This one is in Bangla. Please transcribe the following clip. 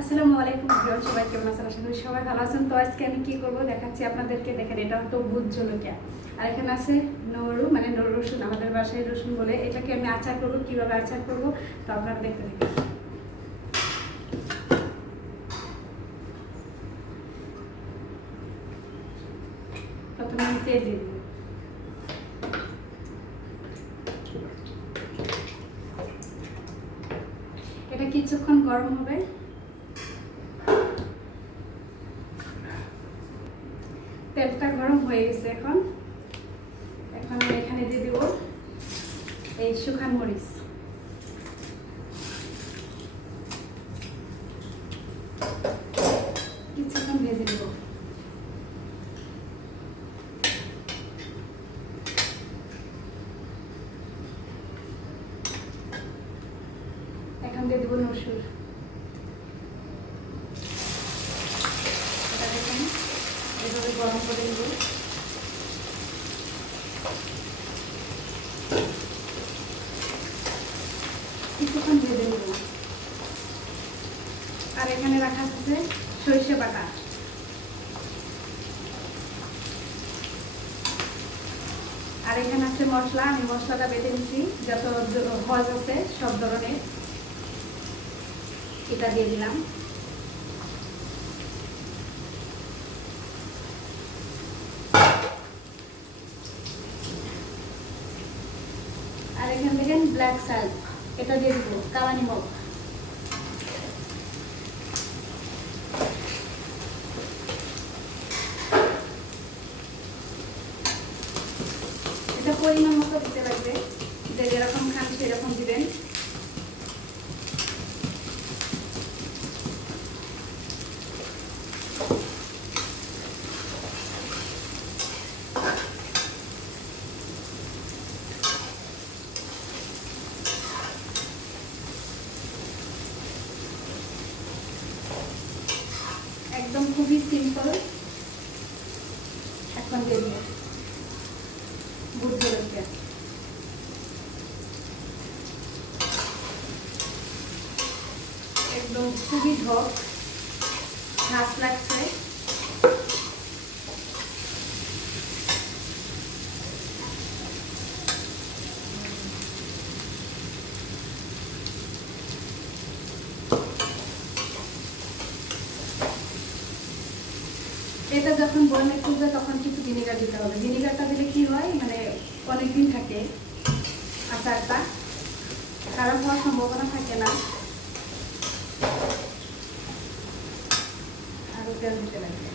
আসসালামু আলাইকুম ভিউয়ার, সবাই কেমন আছেন? আশা করি সবাই ভালো আছেন। তো আজকে আমি কি করব দেখাচ্ছি আপনাদেরকে। দেখেন, এটা হলো ভূত জলকিয়া, আর এখানে আছে নহরু, মানে রসুন, আমাদের বাসায় রসুন বলে। এটাকে আমি আচার করব। কিভাবে আচার করব তো আপনারা দেখতে থাকুন। প্রথমে আমি তেল দিয়ে দিব। এটা কিছুক্ষণ গরম হবে। তেলটা গরম হয়ে গেছে। এখন আমি এখানে দিয়ে দেব এই শুকনো মরিচ। কিছুক্ষণ ভেজে দেব। এখন দিয়ে দেবো মসুর। এটা দেখেন এভাবে গরম করে দেব। কিছুক্ষণ ভেজে নেব। আর এখানে রাখা আছে সরিষা বাটা। আর এখানে আছে মশলা। আমি মশলাটা বেটে নিচ্ছি, যত হজ আছে সব ধরনের এটা দিয়ে দিলাম। আর এখানে দেখেন ব্ল্যাক সল্ট, এটা দিয়ে দিব। কালা নিমক, এটা পরিমাণ মতো দিতে লাগবে, যে যেরকম খান সেরকম দিবেন। একদম খুবই সিম্পল। এখন দিয়ে দিব ভূত জলকিয়া। একদম খুবই ঝক ঝাঁস লাগছে। এটা যখন বয়মে খুলবে তখন কিছু ভিনেগার দিতে হবে। ভিনেগারটা দিলে কি হয়, মানে অনেকদিন থাকে, আচারটা খারাপ হওয়ার সম্ভাবনা থাকে না। আরও তেল দিতে লাগবে।